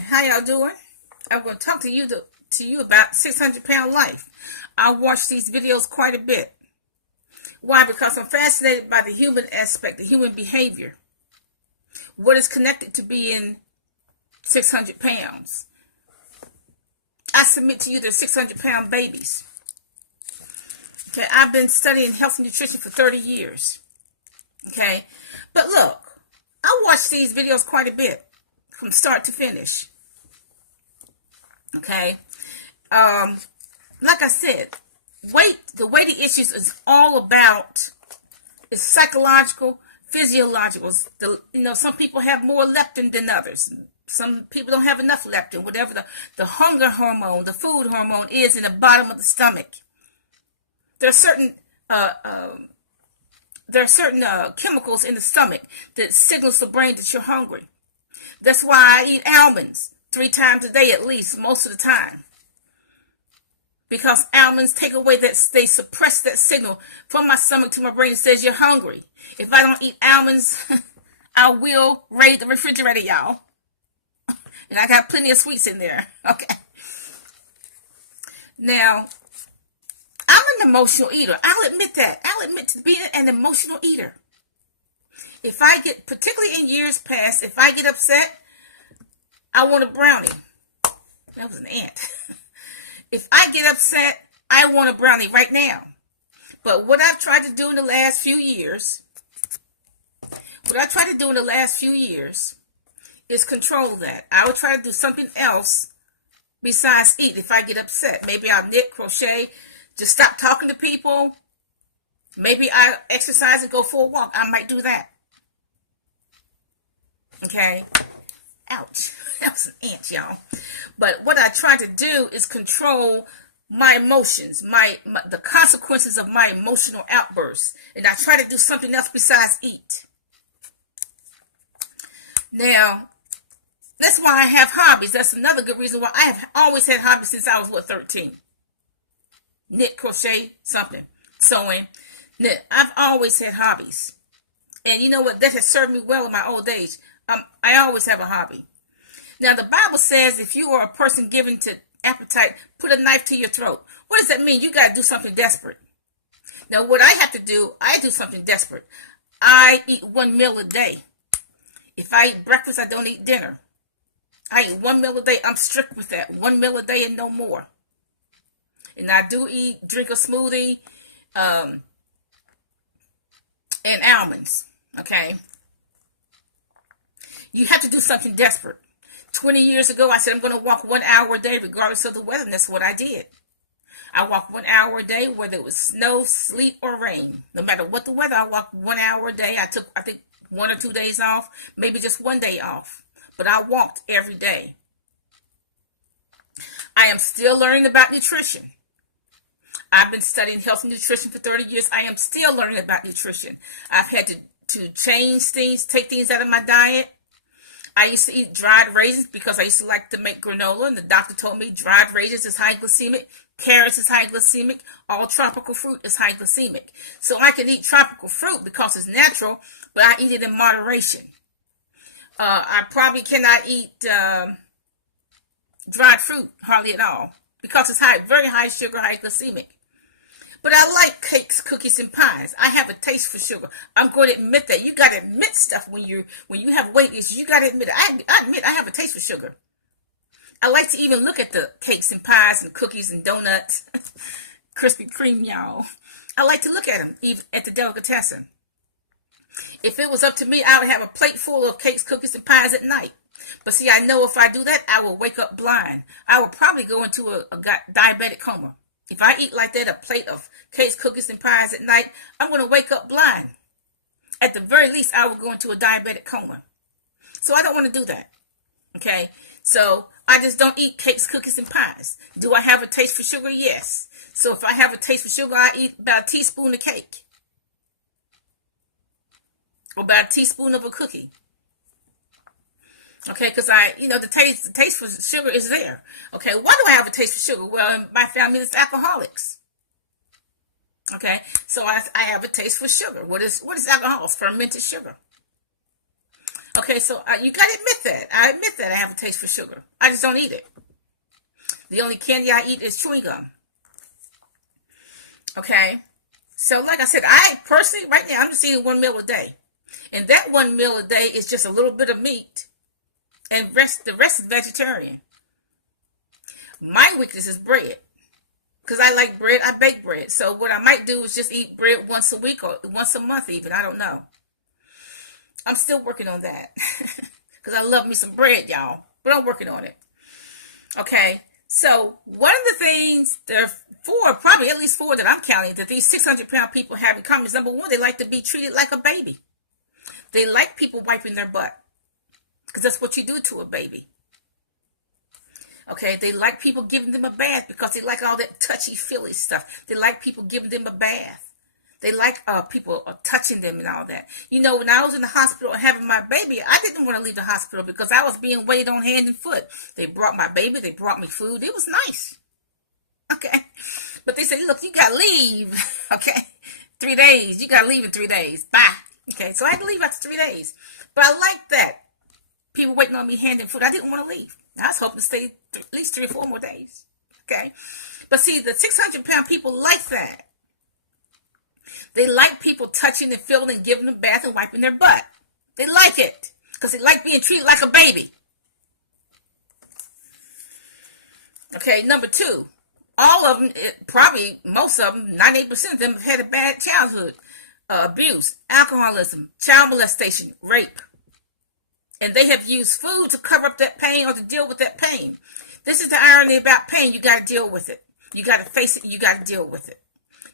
how y'all doing? I'm going to talk to you about 600-pound life. I watch these videos quite a bit. Why? Because I'm fascinated by the human aspect, the human behavior. What is connected to being 600 pounds? I submit to you they're 600-pound babies. Okay, I've been studying health and nutrition for 30 years. Okay, but look, I watch these videos quite a bit from start to finish. Okay, like I said, the weighty issues is all about is psychological, physiological. Some people have more leptin than others. Some people don't have enough leptin. Whatever the hunger hormone, the food hormone is in the bottom of the stomach. There are certain chemicals in the stomach that signals the brain that you're hungry. That's why I eat almonds 3 times a day at least, most of the time. Because almonds take away they suppress that signal from my stomach to my brain that says you're hungry. If I don't eat almonds, I will raid the refrigerator, y'all. And I got plenty of sweets in there. Okay. Now, I'm an emotional eater. I'll admit that. I'll admit to being an emotional eater. If I get, particularly in years past, if I get upset, I want a brownie. That was an ant. If I get upset, I want a brownie right now. But what I've tried to do in the last few years, is control that. I will try to do something else besides eat if I get upset. Maybe I'll knit, crochet, just stop talking to people. Maybe I exercise and go for a walk. I might do that. Okay. Ouch. That was an ant, y'all. But what I try to do is control my emotions, the consequences of my emotional outbursts. And I try to do something else besides eat. Now, that's why I have hobbies. That's another good reason why I have always had hobbies since I was, 13. Knit, crochet, something. Sewing. Knit. I've always had hobbies. And you know what? That has served me well in my old age. I always have a hobby. Now, the Bible says if you are a person given to appetite, put a knife to your throat. What does that mean? You got to do something desperate. Now, what I have to do, I do something desperate. I eat 1 meal a day. If I eat breakfast, I don't eat dinner. I eat 1 meal a day. I'm strict with that. 1 meal a day and no more. And I do drink a smoothie, and almonds. Okay. You have to do something desperate. 20 years ago, I said I'm going to walk 1 hour a day regardless of the weather, and that's what I did. I walked 1 hour a day, whether it was snow, sleet, or rain. No matter what the weather, I walked 1 hour a day. I took, I think, 1 or 2 days off, maybe just 1 day off. But I walked every day. I am still learning about nutrition. I've been studying health and nutrition for 30 years. I am still learning about nutrition. I've had to change things, take things out of my diet. I used to eat dried raisins because I used to like to make granola, and the doctor told me dried raisins is high glycemic, carrots is high glycemic, all tropical fruit is high glycemic. So I can eat tropical fruit because it's natural, but I eat it in moderation. I probably cannot eat dried fruit hardly at all because it's very high sugar, high glycemic. But I like cakes, cookies, and pies. I have a taste for sugar. I'm going to admit that. You got to admit stuff when you have weight issues. You got to admit it. I admit I have a taste for sugar. I like to even look at the cakes and pies and cookies and donuts, Krispy Kreme, y'all. I like to look at them, even at the delicatessen. If it was up to me, I would have a plate full of cakes, cookies, and pies at night. But see, I know if I do that, I will wake up blind. I will probably go into a diabetic coma. If I eat like that, a plate of cakes, cookies, and pies at night, I'm going to wake up blind. At the very least, I will go into a diabetic coma. So I don't want to do that. Okay? So I just don't eat cakes, cookies, and pies. Do I have a taste for sugar? Yes. So if I have a taste for sugar, I eat about a teaspoon of cake. Or about a teaspoon of a cookie. Okay, because the taste for sugar is there. Okay, why do I have a taste for sugar? Well, in my family is alcoholics. Okay, so I have a taste for sugar. What is alcohol? It's fermented sugar. Okay, so you got to admit that. I admit that I have a taste for sugar. I just don't eat it. The only candy I eat is chewing gum. Okay, so like I said, I personally, right now, I'm just eating one meal a day. And that one meal a day is just a little bit of meat. And the rest is vegetarian. My weakness is bread. Because I like bread, I bake bread. So what I might do is just eat bread once a week or once a month even. I don't know. I'm still working on that. Because I love me some bread, y'all. But I'm working on it. Okay. So one of the things, there are four, probably at least four that I'm counting, that these 600-pound people have in common is, number one, they like to be treated like a baby. They like people wiping their butt. Because that's what you do to a baby. Okay, they like people giving them a bath because they like all that touchy-feely stuff. They like people giving them a bath. They like people touching them and all that. You know, when I was in the hospital having my baby, I didn't want to leave the hospital because I was being waited on hand and foot. They brought my baby. They brought me food. It was nice. Okay. But they said, look, you got to leave. Okay. 3 days. You got to leave in 3 days. Bye. Okay. So I had to leave after 3 days. But I liked that. People waiting on me hand and foot. I didn't want to leave. I was hoping to stay at least 3 or 4 more days. Okay. But see, the 600-pound people like that. They like people touching and feeling and giving them a bath and wiping their butt. They like it. Because they like being treated like a baby. Okay, number two. All of them, probably most of them, 98% of them have had a bad childhood. Abuse, alcoholism, child molestation, rape. And they have used food to cover up that pain or to deal with that pain. This is the irony about pain. You got to deal with it. You got to face it. You got to deal with it.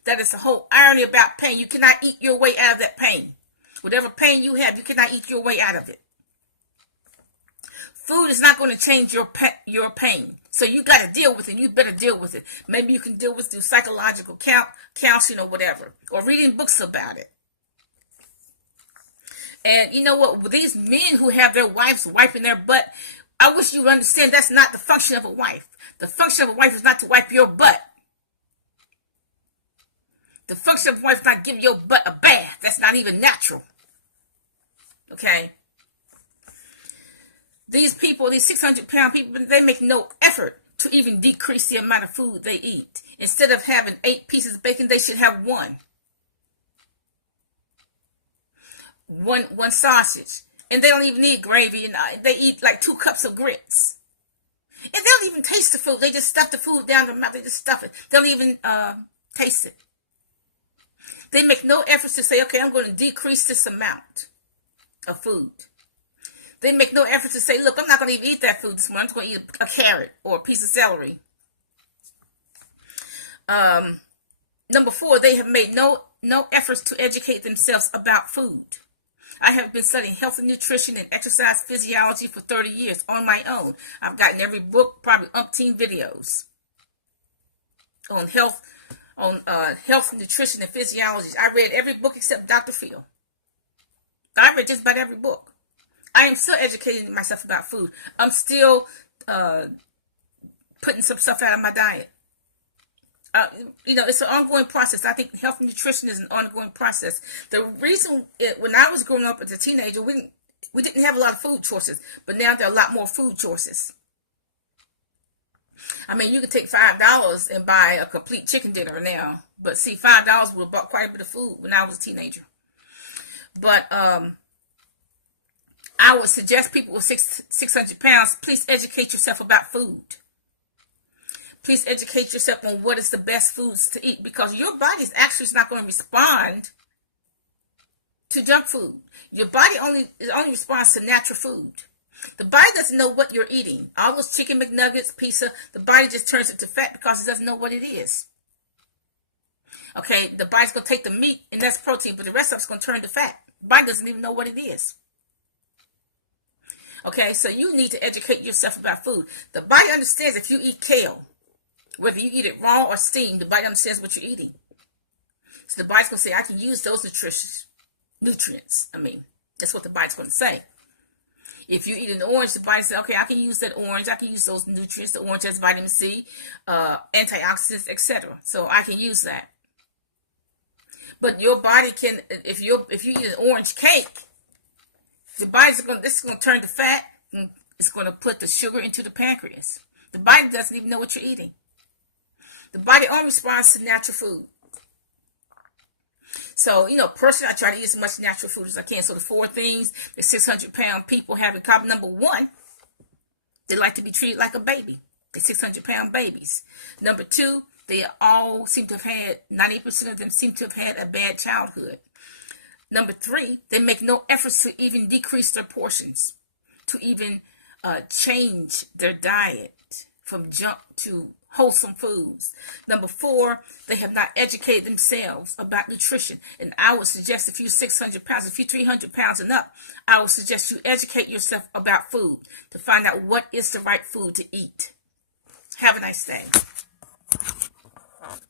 That is the whole irony about pain. You cannot eat your way out of that pain. Whatever pain you have, you cannot eat your way out of it. Food is not going to change your pain. So you got to deal with it. You better deal with it. Maybe you can deal with it through psychological counseling or whatever. Or reading books about it. And you know what? With these men who have their wives wiping their butt, I wish you would understand that's not the function of a wife. The function of a wife is not to wipe your butt. The function of a wife is not giving your butt a bath. That's not even natural. Okay? These people, these 600-pound people, they make no effort to even decrease the amount of food they eat. Instead of having 8 pieces of bacon, they should have one. One sausage. And they don't even need gravy. And they eat like 2 cups of grits. And they don't even taste the food. They just stuff the food down their mouth. They just stuff it. They don't even taste it. They make no efforts to say, okay, I'm going to decrease this amount of food. They make no effort to say, look, I'm not going to even eat that food this morning. I'm just going to eat a carrot or a piece of celery. Number 4, they have made no efforts to educate themselves about food. I have been studying health and nutrition and exercise physiology for 30 years on my own. I've gotten every book, probably umpteen videos on health and nutrition and physiology. I read every book except Dr. Phil. I read just about every book. I am still educating myself about food. I'm still putting some stuff out of my diet. It's an ongoing process. I think health and nutrition is an ongoing process. The reason, when I was growing up as a teenager, we didn't have a lot of food choices, but now there are a lot more food choices. I mean, you can take $5 and buy a complete chicken dinner now, but see, $5 would have bought quite a bit of food when I was a teenager. But I would suggest people with 600 pounds, please educate yourself about food. Please educate yourself on what is the best foods to eat, because your body is actually not going to respond to junk food. Your body only responds to natural food. The body doesn't know what you're eating. All those chicken McNuggets, pizza, the body just turns it to fat because it doesn't know what it is. Okay, the body's going to take the meat and that's protein, but the rest of it's going to turn to fat. The body doesn't even know what it is. Okay, so you need to educate yourself about food. The body understands if you eat kale, whether you eat it raw or steamed, the body understands what you're eating. So the body's going to say, I can use those nutrients. That's what the body's going to say. If you eat an orange, the body says, okay, I can use that orange. I can use those nutrients. The orange has vitamin C, antioxidants, etc. So I can use that. But your body can, if you eat an orange cake, The body's going. This is going to turn to fat. And it's going to put the sugar into the pancreas. The body doesn't even know what you're eating. The body only responds to natural food. So, personally, I try to eat as much natural food as I can. So the 4 things that 600-pound people have in common. Number 1, they like to be treated like a baby. They're 600-pound babies. Number 2, they all seem to have had, 90% of them seem to have had a bad childhood. Number 3, they make no efforts to even decrease their portions, to even change their diet from junk to wholesome foods. Number 4, they have not educated themselves about nutrition. And I would suggest if you're 600 pounds, if you're 300 pounds and up, I would suggest you educate yourself about food to find out what is the right food to eat. Have a nice day.